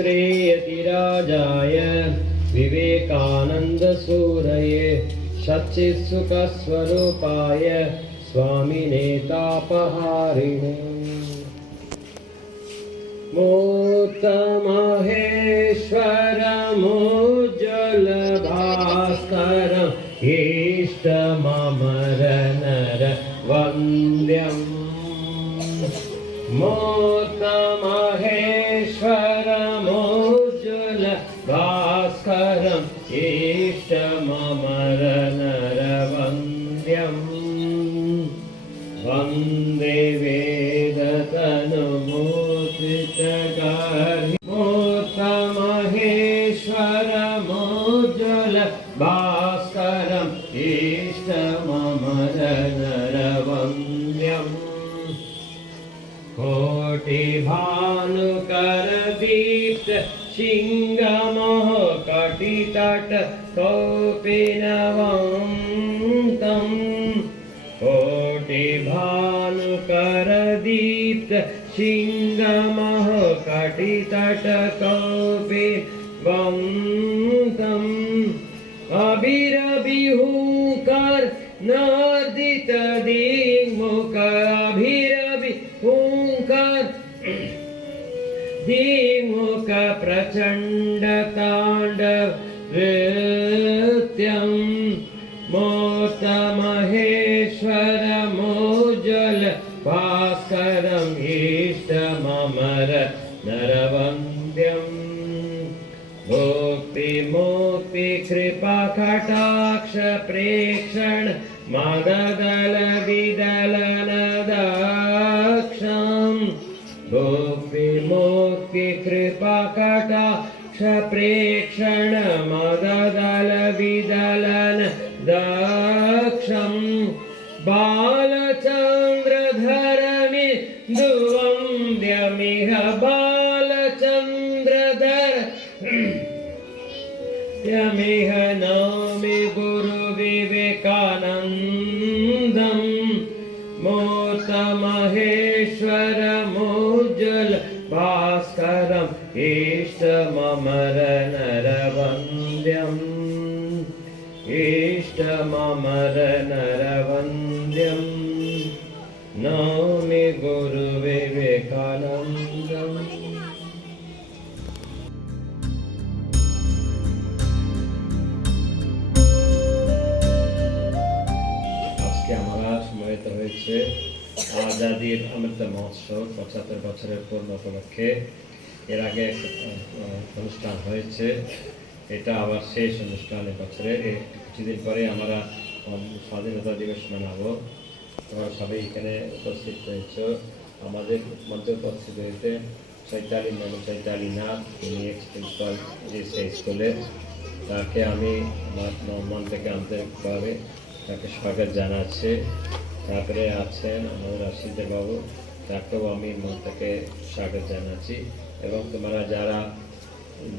श्रेयतिराजाय विवेकानन्दसूरये सच्चित्सुखस्वरूपाय स्वामिने तापहारिणे मूर्तमहेश्वरमुज्ज्वलभास्करम् इष्टममरनर वन्द्यम् मूर्तमहेश्वरमुज्ज्वलभास्करम् इष्टममरनरवन्द्यम् वन्दे वेदतनुमूर्तितगार्हि मूर्तमहेश्वरमुज्ज्वलभास्करम् इष्टममरनरवन्द्यम् कोटिभानुकरदीप्त शिङ्गमः कटितट कौपीनवन्तम् कोटिभानुकरदीप्त शिङ्गमः कटितट कौपीनवन्तम् अभिरभिहुङ्कर नर्दित दिङ्मुख अभिरभिहुङ्कर दिङ्मुख प्रचण्ड ताण्डव नृत्यम् मूर्तमहेश्वरमुज्ज्वलभास्करम् इष्टममर नरवन्द्यम् भुक्तिमुक्ति कृपा कटाक्ष प्रेक्षण मददल विदलन दक्षम् भुक्तिमुक्ति कृपा कटाक्ष प्रेक्षण मददल विदलन दक्षम् बालचन्द्रधरमिन्दुवन्द्यमिह बालचन्द्रधर यमिह नौमि गुरुविवेकानन्दम् मूर्तमहेश्वरमुज्ज्वलभास्करम् इष्टममरनरवन्द्यम् इष्टममरनरवन्द्यम् नौमि गुरुविवेकानन्दम्। आजादीर अमृत महोत्सव 75 বছরের পূর্ণ উপলক্ষে এর আগে অনুষ্ঠান হয়েছে, এটা আবার শেষ অনুষ্ঠান বছরে। কিছুদিন পরে আমরা স্বাধীনতা দিবস মানাবো। তোমরা সবাই এখানে উপস্থিত হয়েছে। আমাদের মধ্যে উপস্থিত হয়েছে চৈতালি ম্যাডাম, চৈতালি নাথ, তিনি এক্স প্রিন্সিপাল সেই স্কুলের। তাকে আমি আমার মন থেকে আন্তরিকভাবে তাকে স্বাগত জানাচ্ছি। তারপরে আছেন আমাদের আশিসদের বাবু, তাকেও আমি মন থেকে স্বাগত জানাচ্ছি। এবং তোমরা যারা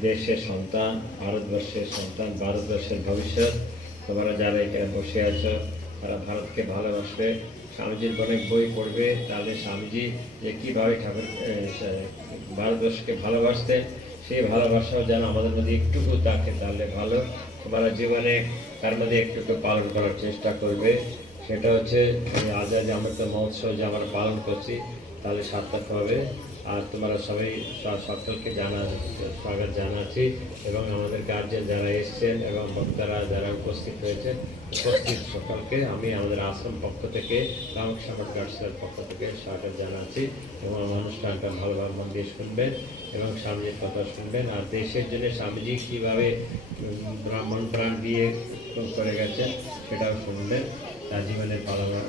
দেশের সন্তান, ভারতবর্ষের সন্তান, ভারতবর্ষের ভবিষ্যৎ, তোমরা যারা এখানে বসে আছো, তারা ভারতকে ভালোবাসবে। স্বামীজির অনেক বই পড়বে, তাহলে স্বামীজি যে কীভাবে ঠাকুর ভারতবর্ষকে ভালোবাসতেন, সেই ভালোবাসাও যেন আমাদের মধ্যে একটুকু থাকে, তাহলে ভালো। তোমরা জীবনে তার মধ্যে একটুকু পালন করার চেষ্টা করবে। সেটা হচ্ছে আজাদ অমৃত মহোৎসব যে আমরা পালন করছি, তাহলে সার্থক হবে। আর তোমরা সবাই সকলকে স্বাগত জানাচ্ছি। এবং আমাদের গার্জিয়ান যারা এসছেন এবং বক্তারা যারা উপস্থিত হয়েছেন, উপস্থিত সকলকে আমি আমাদের আশ্রম পক্ষ থেকে, রামকৃষ্ণ মঠ গার্জিয়ানের পক্ষ থেকে স্বাগত জানাচ্ছি। এবং আমার অনুষ্ঠানটা ভালোভাবে মন দিয়ে শুনবেন এবং স্বামীজির কথা শুনবেন। আর দেশের জন্য স্বামীজি কীভাবে মন প্রাণ দিয়ে করে গেছেন সেটাও শুনবেন, তার জীবনে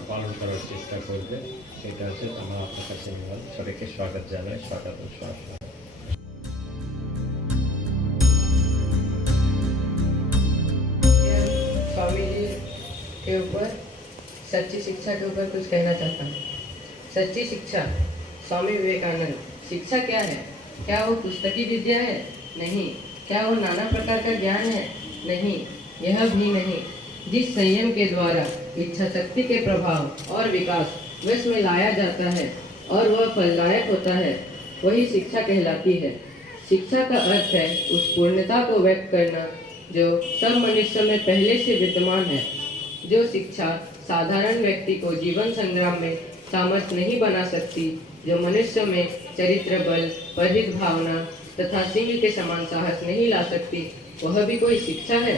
পালন করার চেষ্টা করবে। এটা হচ্ছে আমার আপনার কাছে সবাইকে স্বাগত জানাই। স্বাগত। स्वामी जी के ऊपर सच्ची शिक्षा के ऊपर कुछ कहना चाहता हूँ। सच्ची शिक्षा, स्वामी विवेकानंद। शिक्षा क्या है? क्या वो पुस्तकी विद्या है? नहीं। क्या वो नाना प्रकार का ज्ञान है? नहीं, यह भी नहीं। जिस संयम के द्वारा इच्छा शक्ति के प्रभाव और विकास वश में लाया जाता है और वह फलदायक होता है, वही शिक्षा कहलाती है। शिक्षा का अर्थ है उस पूर्णता को व्यक्त करना जो सब मनुष्य में पहले से विद्यमान है। जो शिक्षा साधारण व्यक्ति को जीवन संग्राम में सामर्थ्य नहीं बना सकती, जो मनुष्य में चरित्र बल, परिहित भावना तथा सिंह के समान साहस नहीं ला सकती, वह भी कोई शिक्षा है।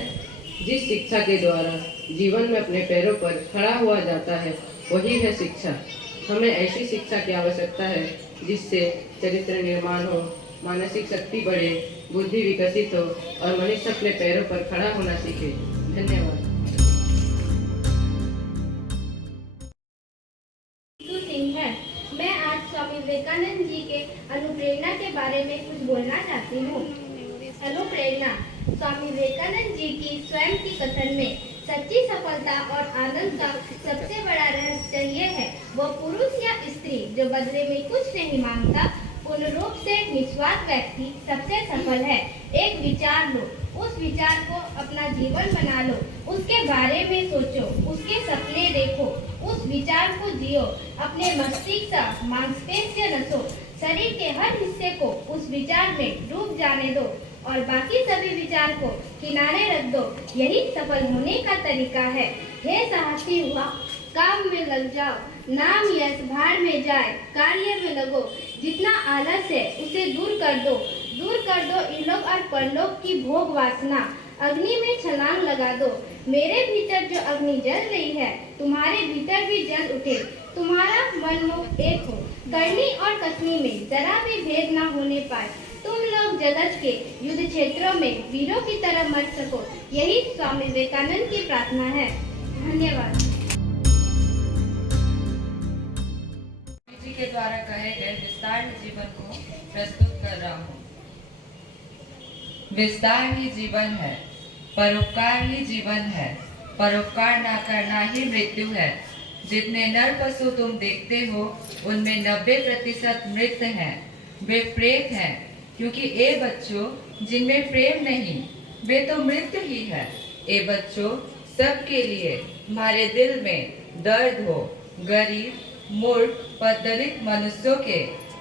जिस शिक्षा के द्वारा जीवन में अपने पैरों पर खड़ा हुआ जाता है, वही है शिक्षा। हमें ऐसी शिक्षा की आवश्यकता है जिससे चरित्र निर्माण हो, मानसिक शक्ति बढ़े, बुद्धि विकसित हो और मनुष्य अपने पैरों पर खड़ा होना सीखे। धन्यवाद। सिंह है। मैं आज स्वामी विवेकानंद जी के अनुप्रेरणा के बारे में कुछ बोलना चाहती हूँ। अनुप्रेरणा स्वामी विवेकानंद जी की स्वयं की कथन में सच्ची सफलता और आनंद का सबसे बड़ा रहस्य यह है, वो पुरुष या स्त्री जो बदले में कुछ नहीं मांगता, पूर्ण रूप से निस्वार्थ व्यक्ति सबसे सफल है। एक विचार लो, उस विचार को अपना जीवन बना लो, उसके बारे में सोचो, उसके सपने देखो, उस विचार को जियो, अपने मस्तिष्क, मांसपेशियां, नसों, शरीर के हर हिस्से को उस विचार में डूब जाने दो और बाकी सभी विचार को किनारे रख दो। यही सफल होने का तरीका है। हे साहसी हुआ, काम में लग जाओ, नाम यश भाड़ में जाए, कार्य में लगो। जितना आलस है उसे दूर कर दो इलोक और परलोक की भोग वासना। अग्नि में छलांग लगा दो। मेरे भीतर जो अग्नि जल रही है, तुम्हारे भीतर भी जल उठे। तुम्हारा मन मुख एक हो, करनी और कसनी में जरा भी भेद ना होने पाए। तुम लोग जगत के युद्ध क्षेत्रों में वीरों की तरह मर सको। यही स्वामी विवेकानंद की प्रार्थना है। धन्यवाद। जी के द्वारा कहे गए विस्तार जीवन को प्रस्तुत कर रहा हूँ। विस्तार ही जीवन है, परोपकार ही जीवन है, परोपकार ना करना ही मृत्यु है। जितने नर पशु तुम देखते हो, उनमें 90% मृत हैं, वे प्रेत हैं, क्योंकि ए बच्चों जिनमें प्रेम नहीं, वे तो मृत्यु ही है। ए बच्चों, सबके लिए तुम्हारे दिल में दर्द हो, गरीब, मूर्ख, दलित मनुष्यों के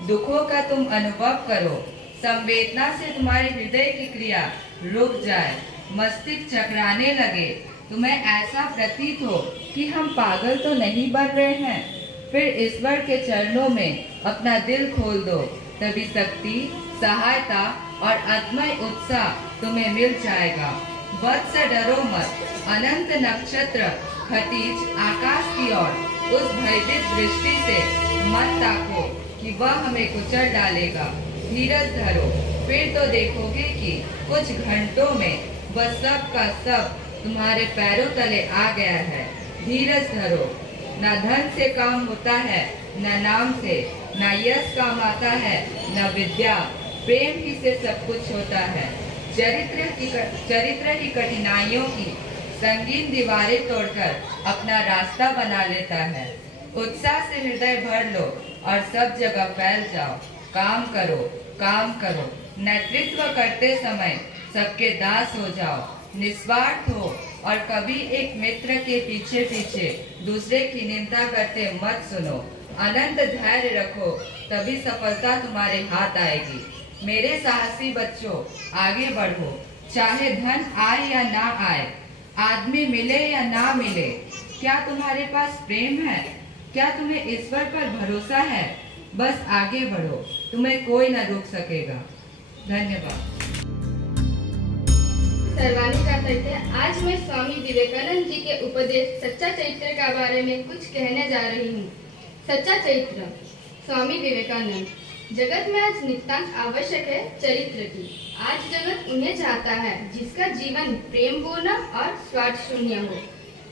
दुखों का तुम अनुभव करो। संवेदना से तुम्हारे हृदय की क्रिया रुक जाए, मस्तिष्क चकराने लगे, तुम्हें ऐसा प्रतीत हो कि हम पागल तो नहीं बन रहे हैं। फिर ईश्वर के चरणों में अपना दिल खोल दो, तभी शक्ति, सहायता और अदम्य उत्साह तुम्हें मिल जाएगा। वध से डरो मत, अनंत नक्षत्र खटीज आकाश की ओर उस भयभीत दृष्टि से मत ताको कि वह हमें कुचल डालेगा। धीरज धरो, फिर तो देखोगे कि कुछ घंटों में वह सब का सब तुम्हारे पैरों तले आ गया है। धीरज धरो। न धन से काम होता है, न नाम से, न यश काम आता है, न विद्या, प्रेम ही से सब कुछ होता है। चरित्र ही कठिनाइयों की संगीन दीवारें तोड़कर अपना रास्ता बना लेता है। उत्साह से हृदय भर लो और सब जगह फैल जाओ। काम करो, काम करो। नेतृत्व करते समय सबके दास हो जाओ। निस्वार्थ हो और कभी एक मित्र के पीछे पीछे दूसरे की निंदा करते मत सुनो। अनंत धैर्य रखो, तभी सफलता तुम्हारे हाथ आएगी। मेरे साहसी बच्चों, आगे बढ़ो, चाहे धन आए या ना आए, आदमी मिले या ना मिले। क्या तुम्हारे पास प्रेम है? क्या तुम्हें ईश्वर पर भरोसा है? बस आगे बढ़ो, तुम्हें कोई न रोक सकेगा। धन्यवाद। सर्वानी चाहते, आज मैं स्वामी विवेकानंद जी के उपदेश सच्चा चरित्र के बारे में कुछ कहने जा रही हूँ। सच्चा चरित्र। स्वामी विवेकानंद, जगत में आज नितांत आवश्यक है चरित्र की। आज जगत उन्हें चाहता है जिसका जीवन प्रेमपूर्ण और स्वार्थ शून्य हो।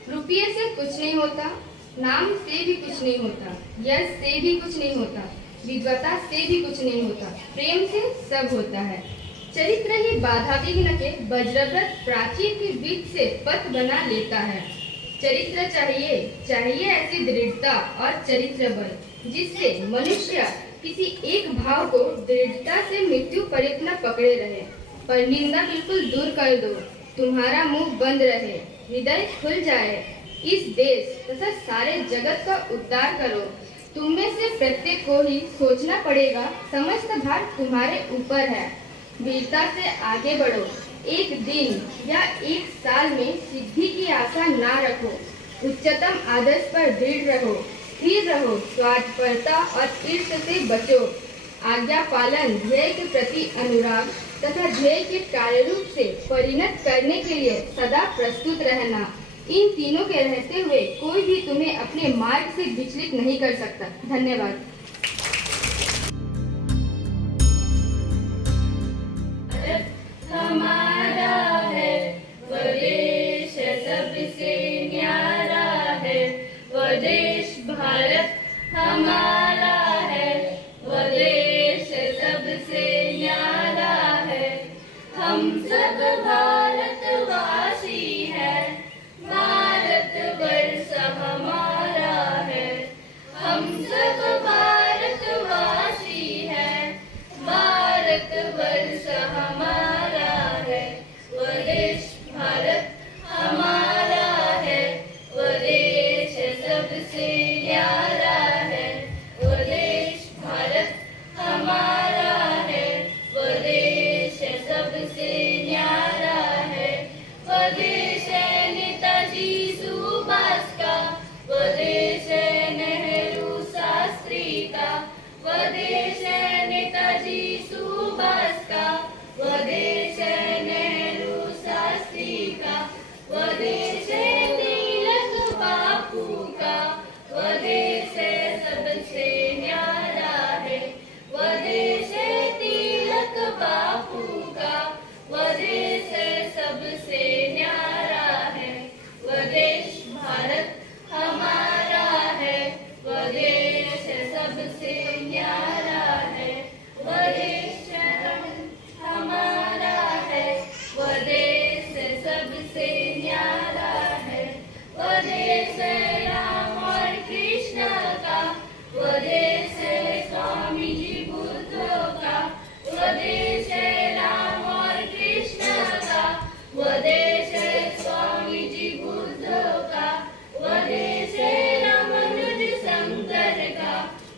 रुपये से कुछ नहीं होता, नाम से भी कुछ नहीं होता, यश से भी कुछ नहीं होता, विद्वता से भी कुछ नहीं होता, प्रेम से सब होता है। चरित्र ही बाधा विघ्न के वज्रव्रत प्राचीर के बीच से पथ बना लेता है। चरित्र चाहिए ऐसी दृढ़ता और चरित्र बल जिससे मनुष्य किसी एक भाव को दृढ़ता से मृत्यु पर्यंत न पकड़े रहे। पर निंदा बिल्कुल दूर कर दो, तुम्हारा मुंह बंद रहे, हृदय खुल जाए। इस देश तथा सारे जगत का उद्धार करो। तुम में से प्रत्येक को ही सोचना पड़ेगा, समस्त भार तुम्हारे ऊपर है। वीरता से आगे बढ़ो। एक दिन या एक साल में सिद्धि की आशा ना रखो। उच्चतम आदर्श पर दृढ़ रहो, स्थिर रहो, स्वार्थपरता और ईर्ष्या से बचो। आज्ञा पालन, ध्येय के प्रति अनुराग तथा ध्येय के कार्यरूप से परिणत करने के लिए सदा प्रस्तुत रहना। इन तीनों के रहते हुए कोई भी तुम्हें अपने मार्ग से विचलित नहीं कर सकता। धन्यवाद। हमारा है वह देश सबसे न्यारा है, वह देश भारत हमारा है, वह देश सबसे न्यारा है। हम सब भारतवासी हैं, भारत वर्ष हमारा है। हम सब भारतवासी हैं, भारत वर्ष हमारा है। वह देश भारत हमारा है, वह देश सबसे न्यारा है, वह देश भारत हमारा है, वह देश सबसे न्यारा है। वह देश है नेताजी सुभाष का, वह देश है नेहरू शास्त्री का, वह देश है नेताजी सुभाष का, वह देश है नेहरू शास्त्री का, वह देश है तिलक बापू का, वह देश है सबसे न्यारा है, वह देश है तिलक बापू का, वह देश है सबसे न्यारा है। वह देश भारत हमारा है, वह देश सबसे न्यारा है, वह देश हमारा है, वह देश सबसे न्यारा है। वह देश है राम और कृष्ण का, वह देश है स्वामी जी बुद्ध का, वह देश है राम और कृष्ण का, वह देश है स्वामी जी बुद्ध का, वह देश है रामानुज शंकर का,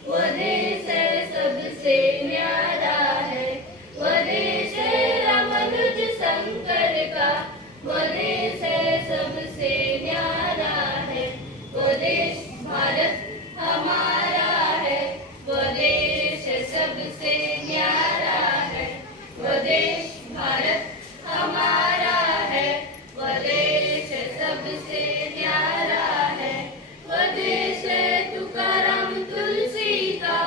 वह देश है सबसे न्यारा है। वह देश है रामानुज शंकर का, वह देश है सबसे न्यारा है। वह देश भारत हमारा है, वह देश सबसे न्यारा है, वह देश भारत हमारा है, वह देश सबसे न्यारा है। वह देश है तुकाराम तुलसी का,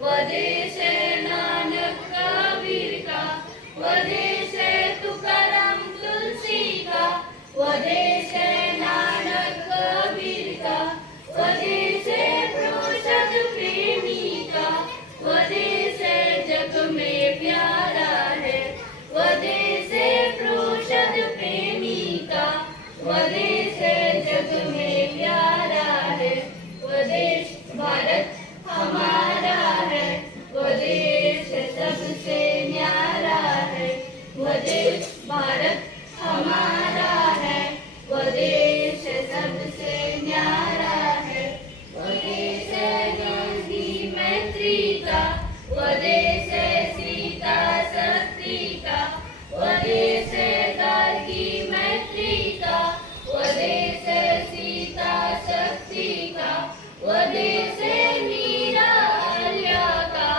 वह देश है नानक कबीर का, वह देश है तुकाराम तुलसी का, वह देश है नानक कबीर का, वह देश है प्रोषद प्रेमी का, वह देश है जग में प्यारा है, वह देश है प्रोषद प्रेमी का, वह देश है जग में प्यारा है। वह देश भारत हमारा है, वह देश सबसे न्यारा है, वह देश भारत हमारा है, वह देश सबसे न्यारा है। वह देश है गांधी मैत्री का, वह देश है सीता शक्ति का, वह देश है गांधी मैत्री का, वह देश है सीता शक्ति का, वह देश है मीरा अल्या का,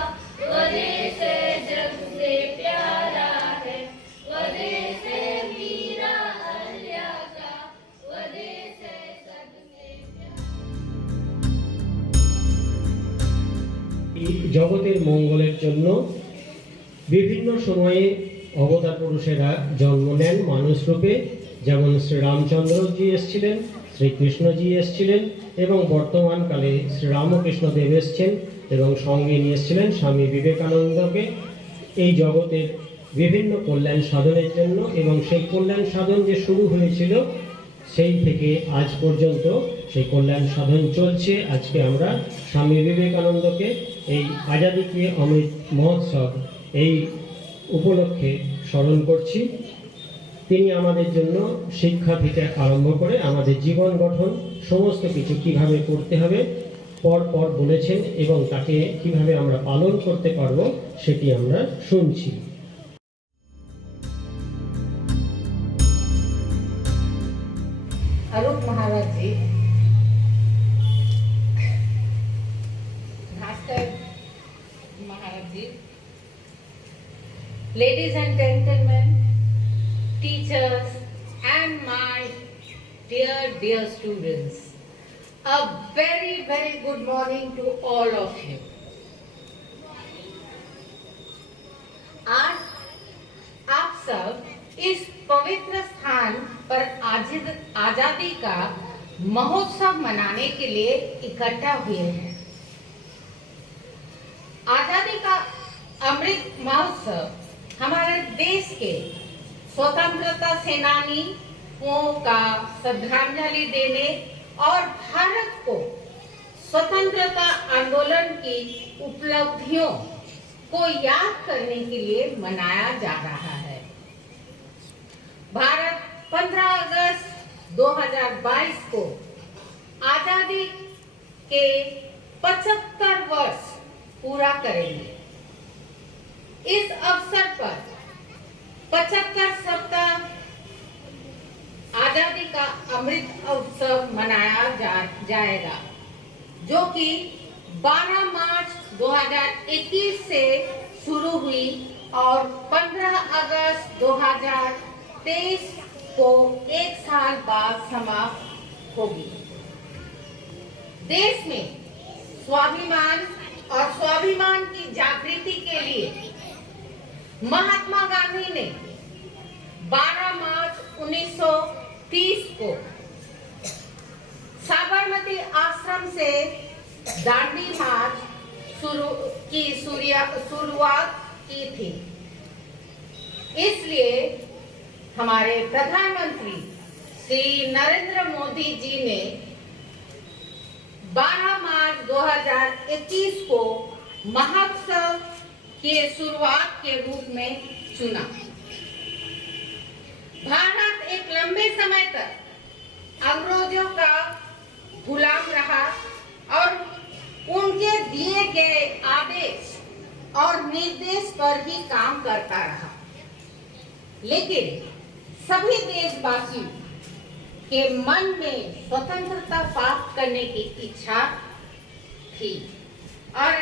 वह देश है जग से प्यारा है, वह देश है मीरा अल्या का, वह देश है सबसे জগতের মঙ্গলের জন্য বিভিন্ন সময়ে অবতার পুরুষেরা জন্ম নেন মানুষ রূপে। যেমন শ্রীরামচন্দ্রজি এসেছিলেন, শ্রীকৃষ্ণজি এসেছিলেন এবং বর্তমানকালে শ্রীরামকৃষ্ণদেব এসেছেন এবং সঙ্গে নিয়ে এসেছিলেন স্বামী বিবেকানন্দকে এই জগতের বিভিন্ন কল্যাণ সাধনের জন্য। এবং সেই কল্যাণ সাধন যে শুরু হয়েছিল সেই থেকে আজ পর্যন্ত সেই কল্যাণ সাধন চলছে। আজকে আমরা স্বামী বিবেকানন্দকে এই আজাদি কি অমৃত মহোৎসব এই উপলক্ষে স্মরণ করছি। তিনি আমাদের জন্য শিক্ষা থেকে আরম্ভ করে আমাদের জীবন গঠন সমস্ত কিছু কিভাবে করতে হবে পর পর বলেছেন এবং তাকে কিভাবে আমরা পালন করতে পারবো সেটি আমরা শুনছি। जी, भास्कर महाराज जी, ladies and gentlemen, teachers and my dear students, a very good morning to all of you. आज आप सब इस पवित्र स्थान पर आजादी का महोत्सव मनाने के लिए इकट्ठा हुए हैं। आजादी का अमृत महोत्सव हमारे देश के स्वतंत्रता सेनानियों का श्रद्धांजलि देने और भारत को स्वतंत्रता आंदोलन की उपलब्धियों को याद करने के लिए मनाया जा रहा है। भारत 15 अगस्त 2022 को आजादी के 75 वर्ष पूरा करेंगे। इस अवसर पर 75 सप्ताह आजादी का अमृत उत्सव मनाया जाएगा, जो कि 12 मार्च 2021 से शुरू हुई और 15 अगस्त 2023 को एक साल बाद समाप्त होगी। देश में स्वाभिमान और स्वाभिमान की जागृति के लिए महात्मा गांधी ने 12 मार्च 1930 को साबरमती आश्रम से दांडी मार्च की शुरुआत की थी। इसलिए हमारे प्रधानमंत्री श्री नरेंद्र मोदी जी ने 12 मार्च 2021 को महोत्सव के शुरुआत के रूप में चुना। भारत एक लंबे समय तक अंग्रेजों का गुलाम रहा और उनके दिए गए आदेश और निर्देश पर ही काम करता रहा, लेकिन सभी देशवासियों के मन में स्वतंत्रता प्राप्त करने की इच्छा थी और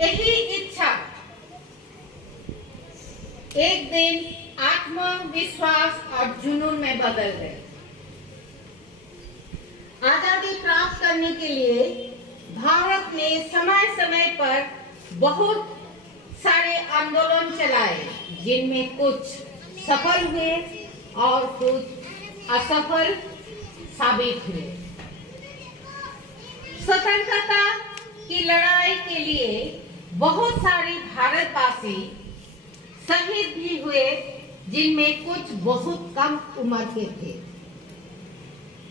यही इच्छा एक दिन आत्मविश्वास और जुनून में बदल गई। आजादी प्राप्त करने के लिए भारत ने समय समय पर बहुत सारे आंदोलन चलाए, जिनमें कुछ सफल हुए और कुछ असफल साबित हुए। स्वतंत्रता की लड़ाई के लिए बहुत सारे भारतवासी शहीद भी हुए, जिनमें कुछ बहुत कम उम्र के थे।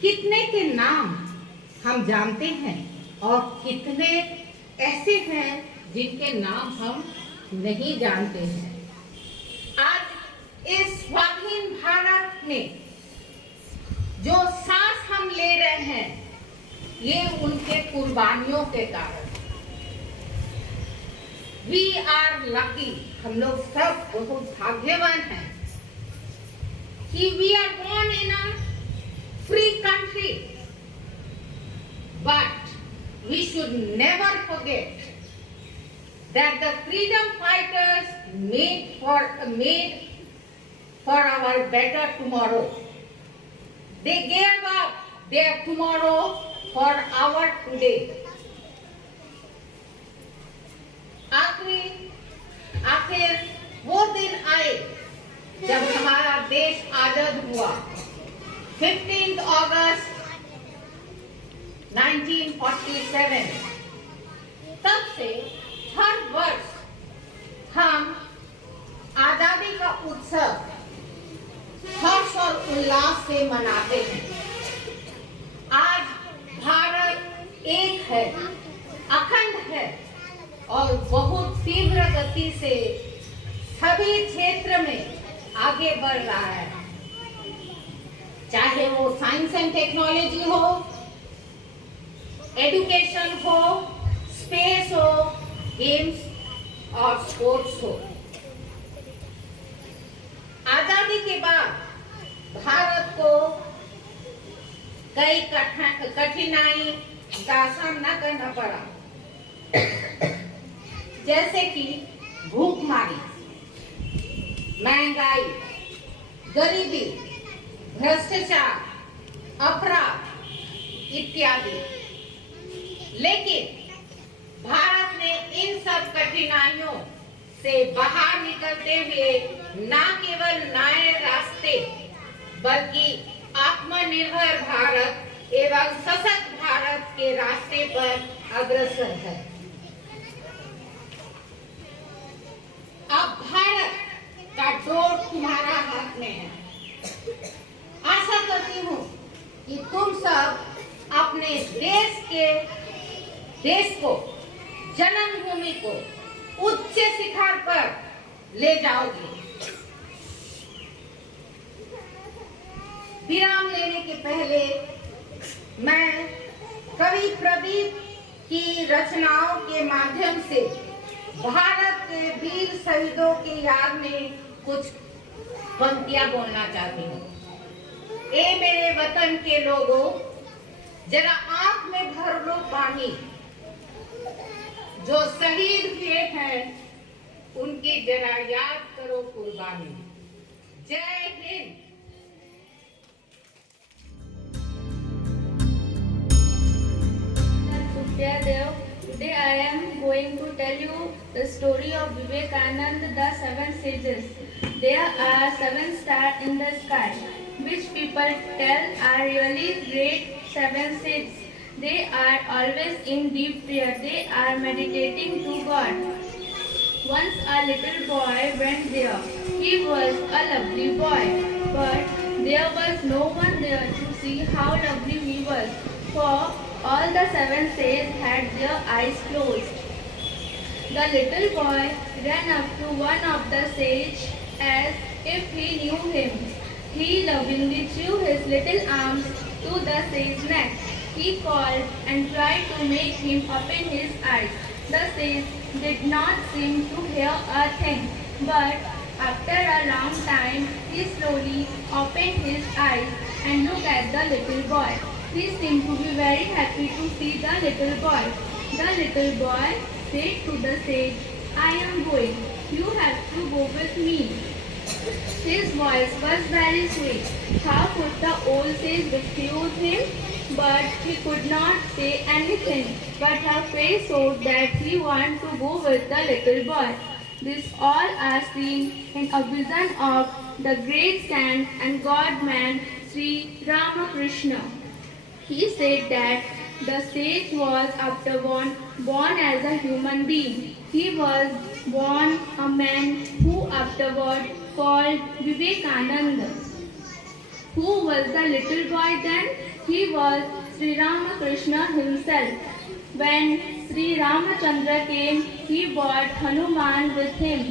कितने के नाम हम जानते हैं और कितने ऐसे हैं जिनके नाम हम नहीं जानते हैं। आज इस स्वाधीन भारत में जो सांस हम ले रहे हैं, ये उनके कुर्बानियों के कारण। We are lucky, हम लोग सब बहुत भाग्यवान हैं कि we are born in a free country, but we should never forget that the freedom fighters made for our better tomorrow. They gave up their tomorrow for our today. आखिर वो दिन आए जब हमारा देश आजाद हुआ। 15 अगस्त 1947। तब से हर वर्ष हम आजादी का उत्सव हर्ष और उल्लास से मनाते हैं। आज भारत एक है, अखंड है और बहुत तीव्र गति से सभी क्षेत्र में आगे बढ़ रहा है, चाहे वो साइंस एंड टेक्नोलॉजी हो, एजुकेशन हो, स्पेस हो, गेम्स और स्पोर्ट्स हो। आजादी के बाद भारत को कई कठिनाई का सामना करना पड़ा, जैसे कि भूखमरी, महंगाई, गरीबी, भ्रष्टाचार, अपराध इत्यादि। लेकिन भारत ने इन सब कठिनाइयों से बाहर निकलते हुए न केवल नए रास्ते बल्कि आत्मनिर्भर भारत एवं सशक्त भारत के रास्ते पर अग्रसर है। अब भारत का डोर तुम्हारा हाथ में है। आशा करती हूँ कि तुम सब अपने देश को, जन्मभूमि को उच्च शिखर पर ले जाओगे। विराम लेने के पहले मैं कवि प्रदीप की रचनाओं के माध्यम से भारत के वीर शहीदों की याद में कुछ पंक्तियां बोलना चाहती हूँ। ए मेरे वतन के लोगों, जरा आंख में भर लो पानी, जो शहीद हुए हैं उनकी जरा याद करो कुर्बानी। जय Hind. Dev. Today I am going to tell you the story of Vivekananda, the seven sages. There are seven stars in the sky, which people tell are really great seven sages. They are always in deep prayer. They are meditating to God. Once a little boy went there. He was a lovely boy, but there was no one there to see how lovely he was, for all the seven sages had their eyes closed. The little boy ran up to one of the sages as if he knew him. He lovingly threw his little arms to the sage's neck. He called and tried to make him open his eyes. The sage did not seem to hear a thing, but after a long time he slowly opened his eyes and looked at the little boy. He seemed to be very happy to see the little boy. The little boy said to the sage, "I am going. You have to go with me." His voice was very sweet. How could the old sage refuse him? But he could not say anything. But her face showed that he wanted to go with the little boy. This all are seen in a vision of the great saint and God-man Sri Ramakrishna. He said that the sage was afterward born as a human being. He was born a man who afterward called Vivekananda. Who was the little boy then? He was Sri Ramakrishna himself. When Sri Ramachandra came, he brought Hanuman with him.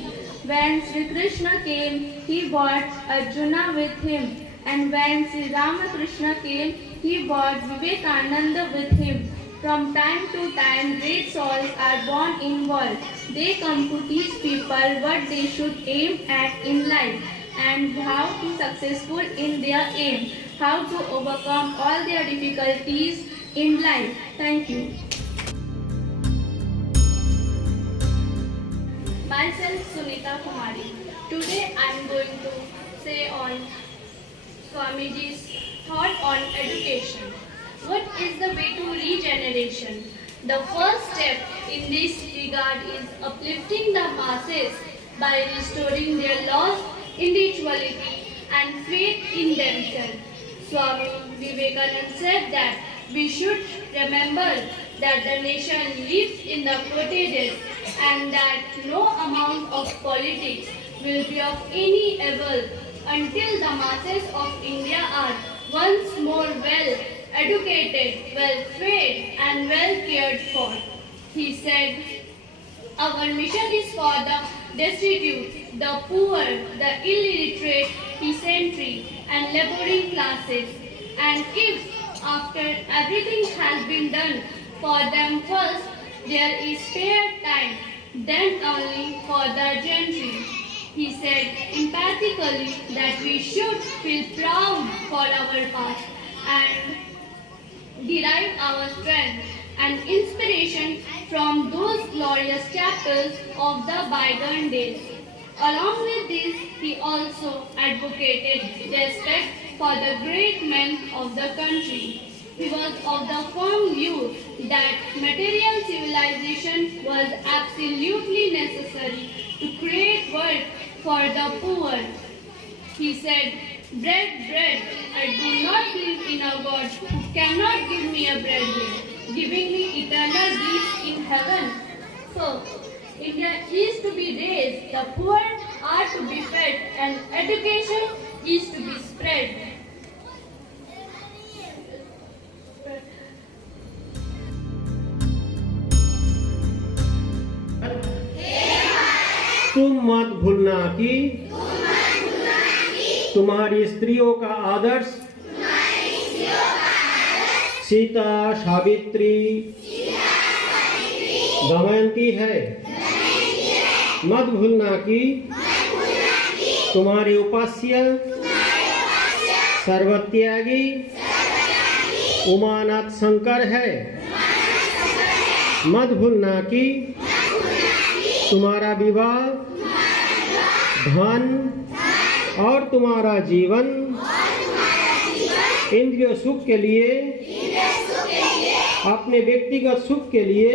When Sri Krishna came, he brought Arjuna with him. And when Sri Ramakrishna came, he brought Vivekananda with him. From time to time, great souls are born in world. They come to teach people what they should aim at in life and how to successful in their aim, how to overcome all their difficulties in life. Thank you. Myself Sunita Kumari. Today I am going to say on Swamiji's thought on education. What is the way to regeneration? The first step in this regard is uplifting the masses by restoring their lost individuality and faith in themselves. Swami Vivekananda said that we should remember that the nation lives in the cottages and that no amount of politics will be of any avail until the masses of India are once more well educated, well fed and well cared for. He said, our mission is for the destitute, the poor, the illiterate, peasantry and laboring classes. And if after everything has been done for them first, there is spare time, then only for the gentry. He said emphatically that we should feel proud for our past and derive our strength and inspiration from those glorious chapters of the bygone days. Along with this, he also advocated respect for the great men of the country. He was of the firm view that material civilization was absolutely necessary to create work for the poor. He said, "Bread, bread, I do not believe in a God who cannot give me a bread here, giving me eternal bliss in heaven." So, India is to be raised, the poor are to be fed, and education is to be spread. तुम मत भूलना कि तुम्हारी स्त्रियों का आदर्श सीता, सावित्री, दमयंती है। मत भूलना कि तुम्हारी उपास्य सर्वत्यागी उमानाथ शंकर है। मत भूलना कि तुम्हारा विवाह, धन और तुम्हारा जीवन इंद्रिय सुख के लिए, अपने व्यक्तिगत सुख के लिए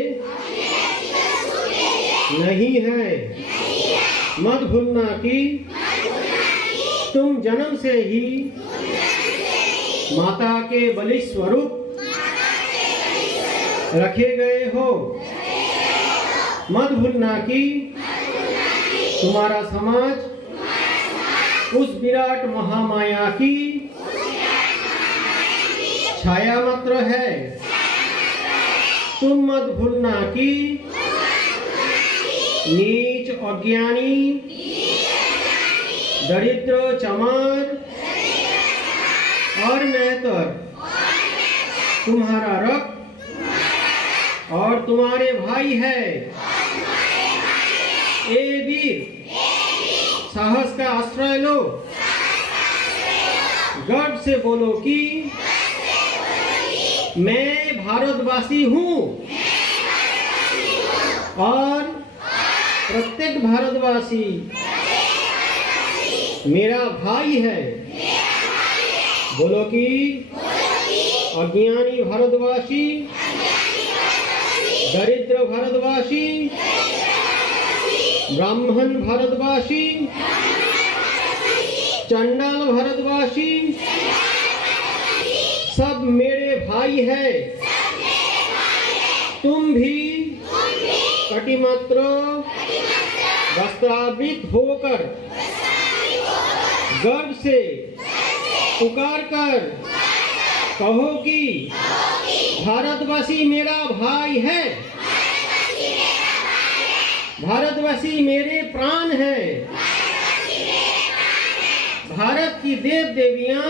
नहीं है। मत भूलना कि तुम जन्म से ही माता के बलि स्वरूप रखे गए हो। मत भूलना कि तुम्हारा समाज उस विराट महामाया की छाया मात्र है। तुम मत भूलना कि नीच, अज्ञानी, दरिद्र, चमार और मेहतर तुम्हारा रक्त और तुम्हारे भाई है। ए वीर, साहस का आश्रय लो, गर्व से बोलो कि मैं भारतवासी हूँ और प्रत्येक भारतवासी मेरा भाई है। बोलो कि अज्ञानी भारतवासी, दरिद्र भारतवासी, ब्राह्मण भारतवासी, चंडाल भारतवासी सब मेरे भाई है। तुम भी कटिमात्र वस्त्रावृत होकर गर्व से पुकार कर कहो कि भारतवासी मेरा भाई है, भारतवासी मेरे प्राण है। भारत की देव देवियां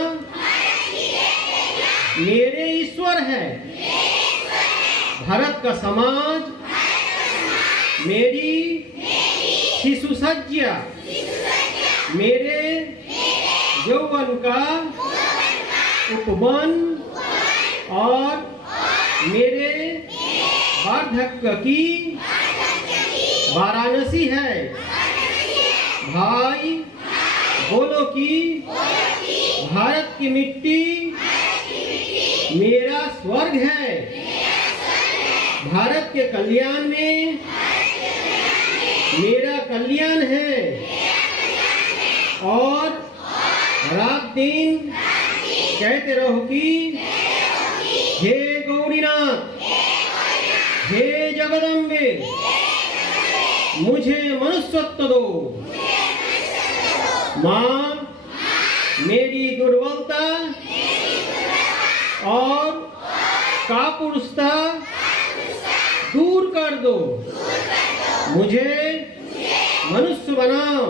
मेरे ईश्वर है। भारत का समाज मेरी शिशु सज्जा, मेरे यौवन का उपवन और मेरे वार्धक्य की वाराणसी है। भाई बोलो कि भारत की मिट्टी मेरा स्वर्ग है। भारत के कल्याण में मेरा कल्याण है और रात दिन कहते रहो कि हे गौरीनाथ, हे जगदम्बे, मुझे मनुष्यत्व दो। माँ, मेरी दुर्बलता और कापुरुषता दूर कर दो, मुझे मनुष्य बनाओ।